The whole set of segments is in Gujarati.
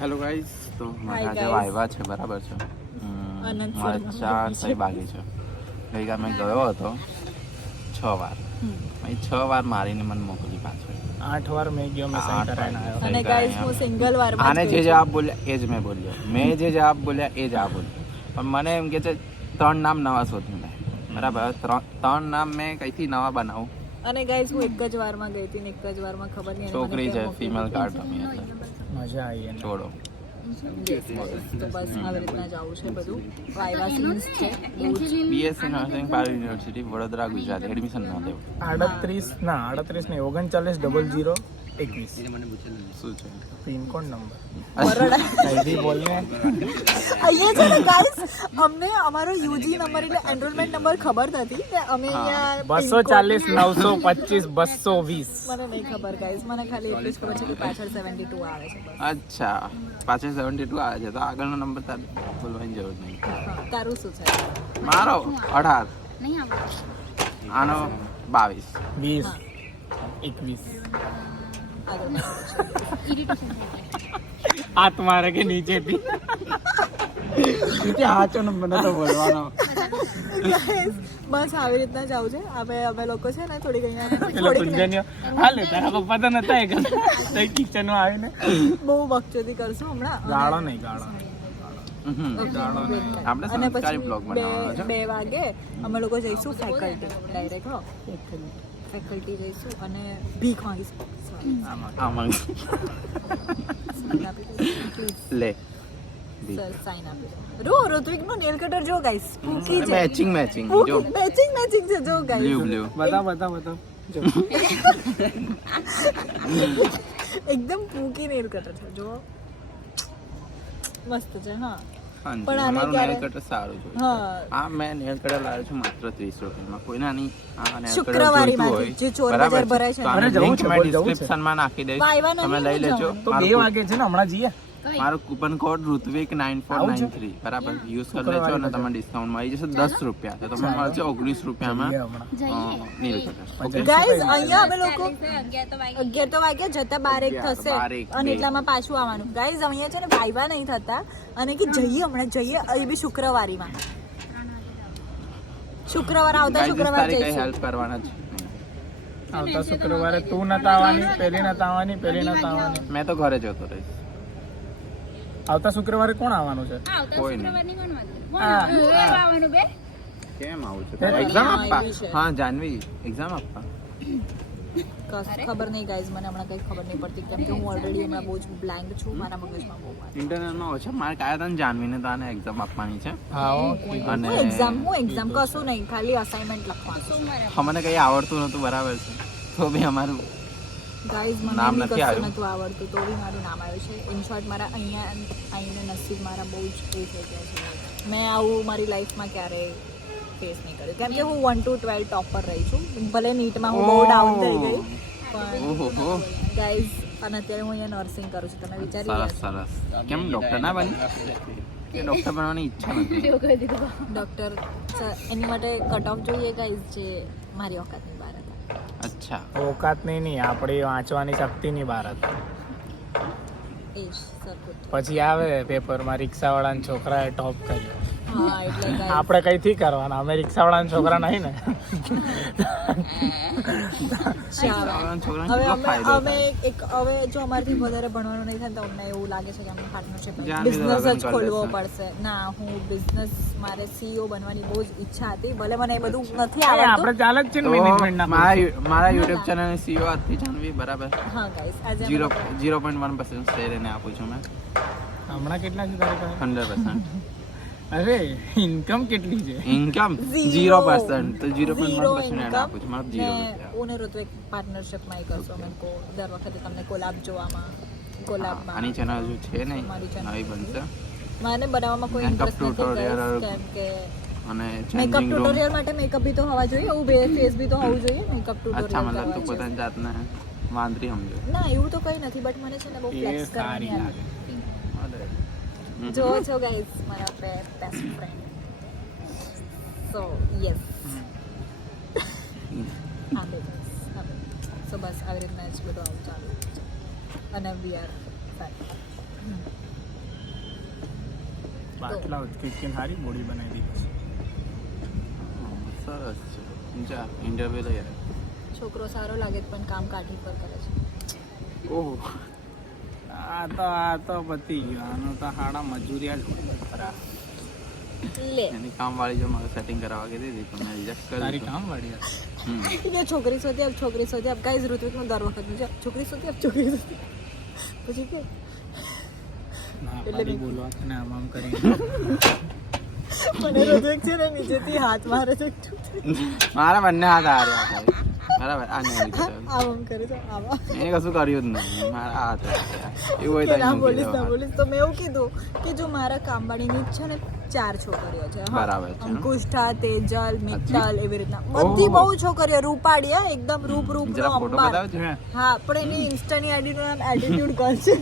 હેલો ગાઈસ, તો મારે આજે વાયવા છે, બરાબર છે. મારે 4 સહી બાકી છે. ગઈકાલ મેં ગયો હતો 6 વાર. 6 વાર મારીને મને મોકલી પાછો. 8 વાર મેં ગયો, મેં સહી કરાઈને આવ્યો. અને ગાઈસ હું સિંગલ વારમાં આને જે જવાબ બોલ્યા એ જ મેં બોલ્યો, મેં જે જવાબ બોલ્યા એ જ આ બોલ્યો. પણ મને એમ કે છે 3 નામ નવા શોધ્યું મેં, બરાબર. 3 નામ મેં કઈથી નવા બનાવું. અને ગાઈસ હું એક જ વારમાં ગઈ હતી ને એક જ વારમાં ખબર નહીં છોકરી છે, ફિમેલ કાર્ડ રમી એટલે મજા આવી એને. છોડો. તો બસ આવી રીતના જવું છે બધું. વાયવા સીન્સ છે. બીએસસી નર્સિંગ પાર યુનિવર્સિટી વડોદરા, ગુજરાત. એડમિશન ન લેવું. 38 નહીં 39 0021 શું છે પિનકોડ નંબર બરોડા કઈ બોલને. અહીંયા છે ને ગાઈસ અમને અમારો યુજી નંબર એટલે એનરોલમેન્ટ નંબર ખબર નથી ને અમે અહીંયા 240 925 220. મને નહીં ખબર ગાઈસ, મને ખાલી એટલું જ ખબર છે કે પાછળ 72 આવે છે બસ. અચ્છા, પાછળ 72 આવે છે, તો આગળનો નંબર તારે બોલવાની જરૂર નહીં. હા, તારું શું છે? મારો 18, આનો 22. 20 આગળ હાથ મારે કે નીચેથી સાચો નંબર નતો બોલવાનો. બસ આવી રીતના જવું છે. અમે લોકો છે ને થોડીક અહીંયા પેલો કુંજનિયો હાલે તારા પપ્પા તો નતા એક કિચન માં આવીને બહુ બકચોદી કરશું હમણાં. ગાળો નહીં ગાળો આપણે અને સંસ્કારી બ્લોગ બનાવવાનો છે. પછી 2 વાગે અમે લોકો જઈશું ફેકલ્ટી ડાયરેક્ટ. ફેકલ્ટી જઈશું અને ભીખ માંગીશું. આમાં લે સર સાઈન આપી દો. ઋત્વિક નું નેલ કટર જો ગાઈસ, પૂકી છે. મેચિંગ જો મેચિંગ છે જો ગાઈસ. બ્લુ બતાવ જો એકદમ પૂકી નેલ કટર છે જો, મસ્ત છે. હા પણ આને મારું ક્યારે નેલ કટર સારું છે. હા આ મેં નેલ કટર લાવ્યો છું માત્ર 30 રૂપિયામાં. કોઈના નહીં આ નેલ કટર શુક્રવારી જોઈતું માંથી જે ચોર બરાબર બજાર ભરાય છે. તો આની અરે જવું link છે, મેં બોલ, જવું છે. description માં નાખી દઈશ, વાયવા નહીં તમે લઈ લેજો. તો 2 વાગે છે ને હમણાં જઈએ. મારું કૂપન કોડ ઋત્વિક 9493 બરાબર યુઝ કરી લેજો અને તમને ડિસ્કાઉન્ટ મળી જશે 10 રૂપિયા. તો તમને મળશે 19 રૂપિયામાં નેલ કટર. ઓકે ગાઈસ અહીંયા અમે લોકો 11 તો વાગ્યા જતા 12 થશે 12 અને એટલામાં પાછું આવવાનું. ગાઈસ અહીંયા છે ને વાયવા નહીં થતા અને કે જઈએ હમણાં જઈએ એ બી શુક્રવારીમાં. શુક્રવાર આવતા શુક્રવાર કઈ જઈશું. હેલ્પ કરવાના છે. આવતા શુક્રવારે તું નતા આવવાની, પેલી નતા આવવાની. મેં તો ઘરે જતો રહીશ. આવતા શુક્રવારે કોણ આવવાનું છે? કોઈ નહીં. હા. કેમ આવું છે? એક્ઝામ આપવા? હા જાનવી, એક્ઝામ આપવા. ખબર નહીં ગાઈસ, મને હમણાં કઈ ખબર નહીં પડતી કેમ કે હું ઓલરેડી હમણાં બહુ જ બ્લેન્ક છું. મારા મગજમાં બહુ વાત. ઇન્ટરનલમાં ઓછા માર્ક આવ્યા હતા ને જાનવીને, તો આને એક્ઝામ આપવાની છે. હા અને હું એક્ઝામ કશું નહીં, ખાલી અસાઇનમેન્ટ લખવાનું. અમને કંઈ આવડતું નહોતું, બરાબર છે, તો બી અમારું ગાઈઝ મને નામ બી નથી કશું આવ્યું. નહોતું આવડતું તો બી મારું નામ આવ્યું છે. ઇન શોર્ટ મારા અહીંયા આવીને નસીબ મારા બહુ જ એ થઈ ગયા છે. મેં આવું મારી લાઈફમાં ક્યારેય ફેસ નહીં કર્યું કેમ કે હું 1 to 12 ટોપર રહી છું. ભલે નીટમાં હું બહુ ડાઉન થઈ ગઈ પણ ઓહો ગાઈઝ અને અત્યારે હું અહીંયા નર્સિંગ કરું છું. તમે વિચારી સરસ સરસ. કેમ ડૉક્ટર ના બની? કે ડૉક્ટર બનવાની ઈચ્છા નથી? ડૉક્ટર એની માટે કટ ઓફ જોઈએ ગાઈઝ જે મારી ઓકાતની બહાર હતા. અચ્છા, ઓકાત નહીં આપણી વાંચવાની શક્તિની બહાર હતી. એ જ સરખું. પછી આવે પેપરમાં રિક્ષાવાળાના છોકરાએ ટોપ કર્યો. હા એટલે guys, આપણે કઈથી કરવાના, અમે રિક્ષાવાળાના છોકરા નહીં ને. ચાલો. છોકરાને હવે કેટલો અમે ફાયદો અમે થાય. હવે જો અમારથી વધારે ભણવાનું નહીં થાય તો અમને એવું લાગે છે કે અમને પાર્ટનરશિપ જાનવી બિઝનેસ લગન જ કરી ખોલવો લેશે. પડશે. ના હું બિઝનેસ મારે સીઈઓ બનવાની બહુ જ ઈચ્છા હતી. ભલે મને એ બધું નથી અરે આપણે આવડતું. ચાલે જ છે ને તો મેનેજમેન્ટના મારા યુટ્યુબ ચેનલ સીઓ હતી જાનવી, બરાબર. હા ગાઈસ આજે અમે 0.1% શેર એને આપું છું મેં. હમણાં કેટલા છે તારી પાસે? 100%. અરે ઇન્કમ કેટલી છે? Income Zero. 0%. તો 0.1% એને income આપું છું, મારા 0 ને રૂપિયા. હું ને ઋત્વિક પાર્ટનરશિપમાં એ કરશું. અમે લોકો દર વખતે તમને કોલાબ જોવામાં કોલાબમાં આની ચેનલ હજુ છે નહીં, મારી channel નવી બનશે. મને બનાવવામાં કોઈ Makeup ઇન્ટરેસ્ટ નથી tutorial guys, કેમ કે અને મેકઅપ ચેન્જિંગ રૂમ. ટ્યુટોરિયલ માટે મેકઅપ બી તો હોવા જોઈએ, એવું ફેસ બી તો હોવું જોઈએ. મેકઅપ અચ્છા, મતલબ તું ટ્યુટોરિયલ પોતાની જાતને વાંદરી સમજો. ના એવું તો કઈ નથી બટ મને છે ને બહુ એ ફ્લેક્સ સારી કરવાની લાગે. આદત. જો છો ગાઈસ મારા બેસ્ટ ફ્રેન્ડ. સો યસ હા બે guys, હા બે. સો બસ આવી રીતના જ બધું આવું ચાલુ છે અને વી આર બાટલા ઉચકી સારી બોડી બનાવી દીધી સરસ છે જા ઇન્ટરવ્યુ લઈ આવે છોકરો સારો લાગે પણ કામ કાઢી પર કરે છે. ઓહ આ તો પતી ગયો આનો તો હાડા મજૂરિયા જ ખરા લે એની કામવાળી જો મારે સેટિંગ કરાવવા કીધી હતી તો મેં રિજેક્ટ કરી તારી દીધું. કામ વાળી જો છોકરી શોધી આપ ગાઈઝ ઋત્વિકનું દર વખત છે છોકરી શોધી આપ પછી કે ના પાડી બોલવા તને આમ કરી મને ઋત્વિક છે ને નીચેથી હાથ મારે છે મારા બંને હાથ હાર્યા બરાબર આ નહીં આમ કરે છે આવા એ કશું કર્યું જ નહીં મારા હાથ હાર્યા. એવું હોય કે તો ના અહીં મૂકી દેવા. બોલીશ તો મેં એવું કીધું કે જો મારા કામવાળીની જ છે ને 4 છોકરીઓ છે હા. બરાબર છે. અંકુષ્ઠા તેજલ મિત્તલ એવી રીતના બધી બહુ છોકરીઓ રૂપાળી હા એકદમ રૂપ જરા ફોટો બતાવજો હા પણ એની ઇન્સ્ટાની આઈડી નું નામ એટીટ્યુડ ગર્લ છે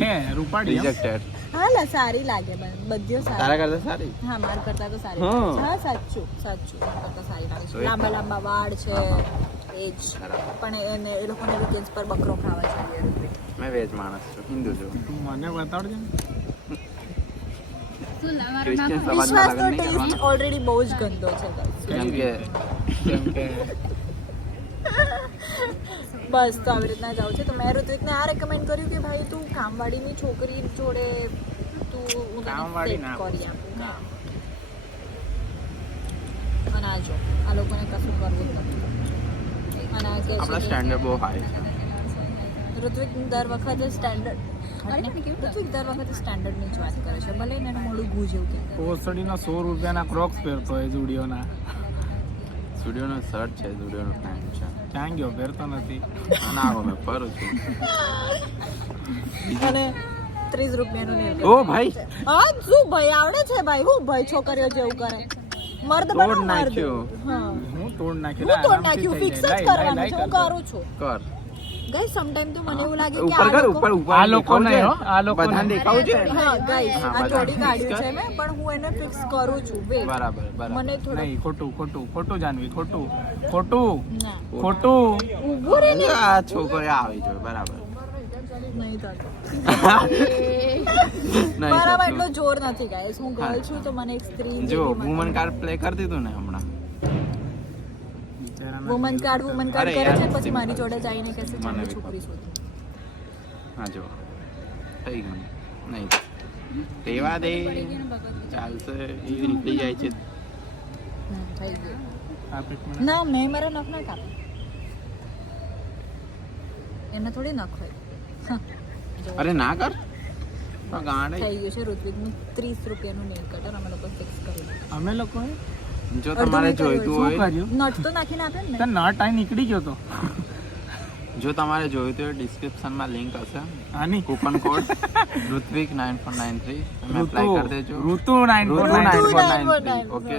લે રૂપાડી રિજેક્ટેડ હા લા સારી લાગે બધીઓ સારી તારા કરતા સારી હા મારા કરતા તો સારી હા. લાગે છે. હા સાચું મારા કરતા સારી લાગે તો છે એક- લાંબા લાંબા વાળ છે એ જ બરાબર. પણ એને એ લોકોને વીકેન્ડ્સ પર બકરો ખાવા છે મેં વેજ માણસ છું હિન્દુ છું મને બતાવજે ક્રિશ્ચિયન સમાજમાં વિશ્વાસનો લગ્ન નહીં ટેસ્ટ કરવાના ઓલરેડી બહુ જ ગંદો છે guys. કેમ કે બસ તો આવી રીતના જાઉં છે તો મેં ઋત્વિકને આ રેકમેન્ડ કર્યું કે ભાઈ તું કામવાળીની છોકરી જોડે તું હું તને કામવાળી set ના કરી આપું હા. અને આ જો આ લોકોને કશું કરવું જ નથી અને આ કહે છે આપણા કે સ્ટેન્ડર્ડ બહુ હાઈ છે ઋત્વિક દર વખતે સ્ટેન્ડર્ડ ઋત્વિક દર વખતે સ્ટેન્ડર્ડની જ વાત કરે છે ભલે એને એનું મોડું ગૂં જેવું કે પોસડીનો 100 રૂપિયાના ક્રોક્સ પહેરતો હોય જુડિયોના સ્ટુડિયોનો શર્ટ છે સ્ટુડિયોનો પેન્ટ છે ક્યાં ગયો પહેરતો નથી ના હો મેં ફરું છું અને 30 રૂપિયાનું nail ઓ કટર. ભાઈ હા શું ભાઈ આવડે છે ભાઈ હું ભાઈ છોકરીઓ જેવું કરે મર્દ તોડ બનો મર્દ નાખ્યું. હા હું તોડ નાખી હું તોડ નાખ્યું ફિક્સ જ કરવાનું છે હું કરું છું કર ગાઈસ સમટાઈમ તો મને એવું લાગે કે ઉપર આ કર લોકો ઉપર ઉપર આ લોકો નહીં હો આ લોકો બધાને દેખાવું છે હા ગાઈસ હા, આ બધા જોડી fix કાઢ્યું કર. છે મેં પણ હું એને ફિક્સ કરું છું વેટ બરાબર બરાબર મને થોડું નહીં ખોટું જાનવી ખોટું ના ખોટું ઊભું રે ને આ છોકરી આવી જોઈએ બરાબર નહીં થતું નહીં મારામાં થતું. એટલો જોર નથી ગાઈસ હું ગર્લ છું તો મને એક સ્ત્રી જો વુમન કાર્ડ પ્લે કરી દીધું ને હમણાં વુમન કાર્ડ અરે કરે યાર, છે પછી simple. મારી જોડે જઈને કહેશે મને ચાલો બી છોકરી શોધી હા જો થઈ ગયું નહીં તેવા દે ચાલશે એ નીકળી જાય છે થઈ ગયું આ પેટમાં ના મેં મારા નખ ના કાપે એને થોડી નખ હોય હા. જો, અરે ના કર તો ગાંડે થઈ ગયું છે ઋત્વિકનું 30 રૂપિયાનું નેલ કટર અમે લોકો ફિક્સ કરી દીધું. અમે લોકોએ જો તમારે જોઈતું શું હોય કર્યું નટ તો નાખીને આપે ને તો નટ આઈ નીકળી ગયો તો જો તમારે જોઈતું હોય ડિસ્ક્રિપ્શનમાં લિંક હશે આની કૂપન કોડ ઋત્વિક 9493 તમે એપ્લાય કરી દેજો ઋતુ ઋતુ 949 9493 ઓકે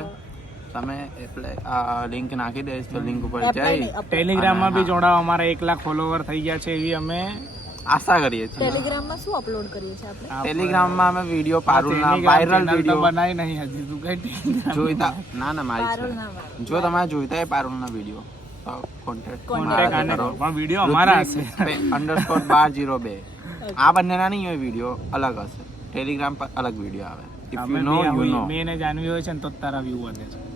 તમે એપ્લાય લિંક નાખી દઈશ તો લિંક ઉપર Apply જઈ નહીં, apply. ટેલિગ્રામમાં બી હા. જોડાઓ અમારા 1 લાખ ફોલોવર થઈ ગયા છે એવી અમે આશા કરીએ છીએ ટેલિગ્રામમાં શું અપલોડ કરીએ છીએ આપણે ટેલિગ્રામમાં અમે વિડીયો પારુલના વાયરલ વિડીયો બનાવી નહીં હજી તું કઈ Telegram જોઈતા ના મારી પારુલ છે ના વાળું. જો તમારે જોઈતા હોય પારુલના વિડીયો તો કોન્ટેક્ટ contact આને કરો. પણ વિડીયો અમારા હશે _1202 આ બંનેના નહીં હોય વિડીયો અલગ હશે ટેલિગ્રામ પર અલગ વિડીયો આવે ઇફ અમે યુ નો યુ નો મેં એને જાણવી હોય છે ને તો જ તારા વ્યૂ વધે છે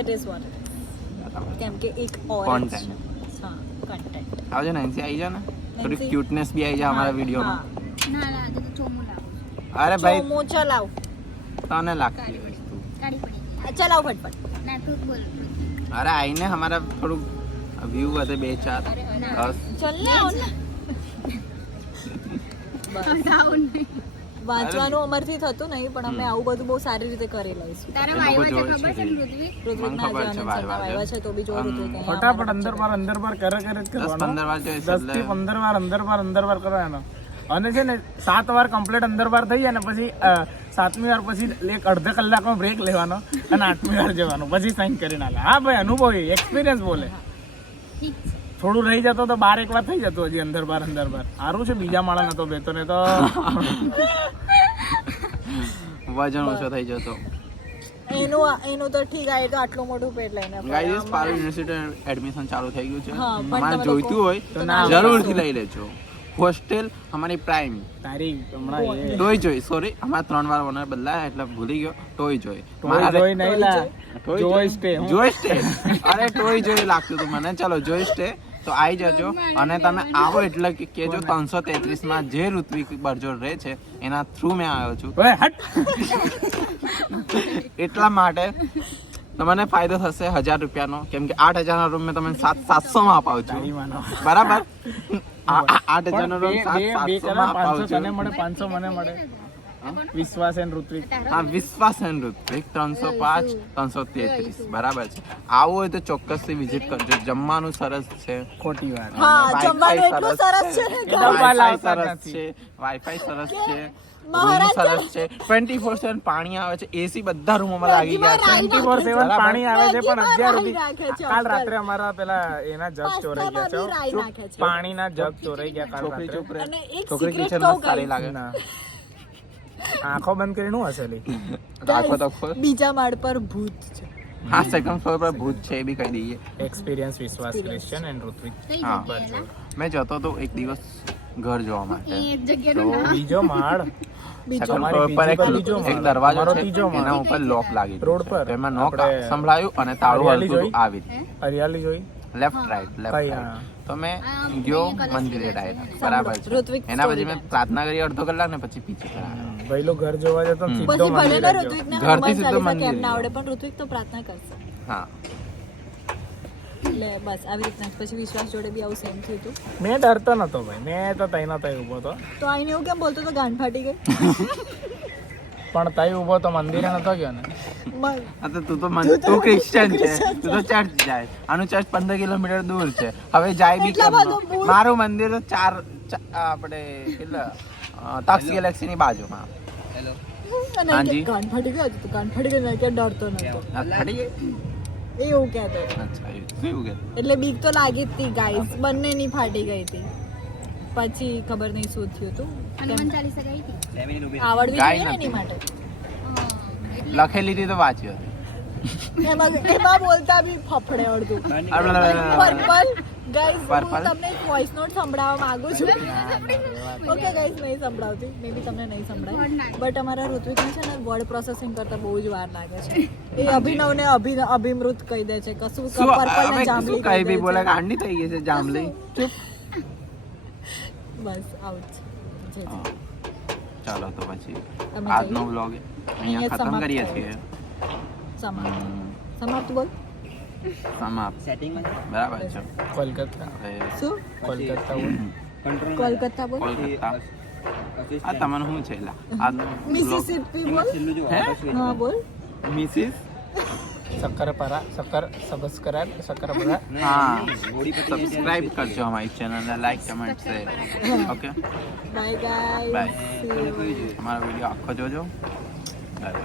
It is what it is. કેમ કે એક ઓર Content. હા કન્ટેન્ટ આવજો નેન્સી આવી જા ને થોડી નેન્સી. ક્યુટનેસ બી આવી જાય અમારા વિડીયોમાં ના ના આજે તો ચોમું લાવું અરે ભાઈ ચોમો ચલાવ તને લાગતી હોય તું કાઢી પડી ચલાવ ફટફટ ના તું જ બોલ અરે આઈને અમારા થોડું વ્યૂ વધે 2 4 10 ચલ ને આવ ને બસ આવું નહીં વાંચવાનું અમારથી થતું નહીં પણ અમે આવું બધું બહુ સારી રીતે કરી લઈશું તારા એ લોકો વાયવા જોવે છે ખબર છે છે ને ઋત્વિક ઋત્વિક મને ના ખબર છે, જવાના વાય વાય છે તો બી જોયું હતું કે ફટાફટ અંદર બાર કરે જ 10 કરવાનો 15 વાર જોઈશ 10 એટલે થી 15 વાર અંદર બાર કરવાનો અને છે ને 7 વાર કમ્પ્લીટ અંદર બાર થઈ જાય ને પછી 7મી વાર પછી એક અડધા કલાકનો બ્રેક લેવાનો અને 8મી વાર જવાનું પછી સાઈન કરીને આલે હા ભાઈ અનુભવી એક્સપિરિયન્સ બોલે ઠીક છે થોડું રહી જતો તો 12 એક વાર થઈ જતું હજી અંદર બાર સારું છે બીજા માળા નતો બેતો ને તો વજન ઓછો થઈ જતો એનું તો ઠીક આ એ તો આટલું મોટું પેટ લઈને ફરે. ગાઈસ પારુલ યુનિવર્સિટી એડમિશન ચાલુ થઈ ગયું છે હા, પણ તમારે તમે જોઈતું લોકો- હોય તો ના જરૂરથી લઈ લેજો હોસ્ટેલ અમારી પ્રાઇમ તારી હમણાં એ ટોય જોઈ સોરી અમારા 3 વાર ઓનર બદલાયા એટલે ભૂલી ગયો ટોય જોઈ ટોય જોઈ નહીં લા જોઈ સ્ટે જોઈ સ્ટે અરે ટોય જોઈ લાગતું હતું મને ચલો જોઈ સ્ટે તો આવી જજો અને તમે આવો એટલે કે કેજો 333 માં જે ઋત્વિક બરજોડ રહે છે એના થ્રુ મેં આવ્યો છું ઓય હટ એટલા માટે તમને ફાયદો થશે 1000 રૂપિયાનો કેમ કે 8000 નો રૂમ મેં તમને 700 માં અપાવું તારી છું માનો બરાબર 8000 નો રૂમ બે 700 માં અપાવું તને છું મળે 500 મને મળે વિશ્વાસ એન ઋત્વિક હા વિશ્વાસ એન ઋત્વિક 305 333 બરાબર છે આવું હોય તો ચોક્કસથી વિઝિટ કરજો જમવાનું સરસ છે ખોટી વાત હા Wi-Fi જમવાનું એટલું સરસ છે ને એકદમ વાઈફાઈ લાવતા સરસ નથી. છે વાઈફાઈ સરસ છે રૂમ મહારાજ સરસ છે 24/7 પાણી આવે છે એસી બધા રૂમોમાં લાગી ગયા છે 24/7 પાણી આવે છે પણ 11 રાઈ નાખે છે કાલ રાત્રે અમારા પેલા એના જગ ચોરાઈ ગયા પાસ્તામાં બી રાઈ છે નાખે છે. પાણીના જગ ચોરાઈ ગયા કાલ છોકરી રાત્રે ચૂપ રહે અને એક છોકરી secret કિચન કહું માં સારી guys. લાગે ના. આંખો બંધ કરીને શું હશે લી? રાખો તો ખોલ બીજા માળ પર ભૂત છે હા સેકન્ડ ફ્લોર પર ભૂત છે એ બી કહી દઈએ એક્સપિરિયન્સ વિશ્વાસ ક્રિશ્ચિયન એન્ડ ઋત્વિક કઈ હા. જગ્યાએ લા? મેં જતો તો એક દિવસ ઘર જોવા માટે એ એક જગ્યાનું નામ બીજો માળ બીજો સેકન્ડ અમારી ફ્લોર પર એક બીજી બીજો માળ. દરવાજો અમારો છે ત્રીજો માળ. એના ઉપર લોક લાગી રોડ પર. તો એમાં નોક આપણે સંભળાયું અને તાળું હરિયાળી હલતું જોઈ? હતું આવી રીતે હરિયાળી જોઈ લેફ્ટ રાઈટ લેફ્ટ કઈ રાઈટ હા. તો મેં આમ ગયો અહીંયા મંદિરે કલશ ડાયરેક્ટ બરાબર છે ઋત્વિક એના પછી story મેં time. પ્રાર્થના કરી અડધો કલાક ને પછી પીછે કરાવ્યો પહેલો ઘર જોવા જતો ને સીધો પછી ભલે મંદિરે ને ગયો. ઋત્વિકને ઘરથી હનુમાન સીધો ચાલીસા મંદિર કેમ ના ગયો. આવડે પણ ઋત્વિક તો પ્રાર્થના કરશે હા એટલે બસ આવી રીતના જ. પછી વિશ્વાસ જોડે બી આવું સેમ થયું હતું મેં ડરતો નતો ભાઈ મેં તો તઈ નતો ઉભો તો તો આઈને એવું કેમ બોલતો તો ગાંઠ ફાટી ગઈ પણ તઈ ઉભો તો મંદિરે નતો ગયો ને હા તો તું તો ક્રિશ્ચિયન છે તું તો ચર્ચ જાય આનું ચર્ચ 15 કિલોમીટર દૂર છે હવે જાય બી એટલા કેમ બધું નો? દૂર? મારું મંદિર તો આપણે કેટલા તક્ષ ગેલેક્સી ની બાજુમાં અને હાજી. ગાંઠ ફાટી ગયો તો ગાંઠ ફાટી ગઈ ને કે ડરતો નતો હા, ફરી ગઈ? એ એવું કહેતો હતો. અચ્છા એવું કે એટલે બીક તો લાગી જ હતી ગાઈસ બંનેની ફાટી ગઈ હતી પછી ખબર નહીં શું થયું હતું હનુમાન ચાલીસા ગઈ હતી આવડવી ગાય જોઈએ ને એની નથી. માટે લખેલી હતી તો વાંચ્યો એમાં બોલતા બી ફફડે અડધું પર્પલ ગાઈસ હું Purple? તમને એક વોઇસ નોટ સંભળાવવા માંગુ છું ઓકે ગાઈસ નહીં સંભળાવતી મે બી તમને નહીં સંભળાય બટ અમારા ઋત્વિકને છે ને વર્ડ પ્રોસેસિંગ કરતા બહુ જ વાર લાગે છે એ અભિનવને અભિમૃત કહી દે છે કશું શું પર્પલ ને હવે જાંબલી શું કઈ કહી દે બી બોલે છે ગાંડી થઈ ગઈ છે જાંબલી ચૂપ બસ આઉટ છે હા. ચાલો તો પછી અમે આજનો જઈએ. વ્લોગ અહીંયા અહીંયા ખતમ સમાપ્ત કરીએ કરીએ. છીએ સમાપ્ત સમાપ્ત બોલ સમાપ્ત બરાબર છે કોલકાતા હવે શું કોલકાતા કોલકાતા બોલ કોલકાતા આ તમને શું છે એલા આજનો મિસિસિપી બોલ હે હા બોલ મિસિસ સક્કરપારા સબસ્ક્રાઇબ સક્કરપારા હા સબસ્ક્રાઇબ કરજો અમારી ચેનલને like comment share okay bye guys by અમારો વિડીયો આખો જોજો બાય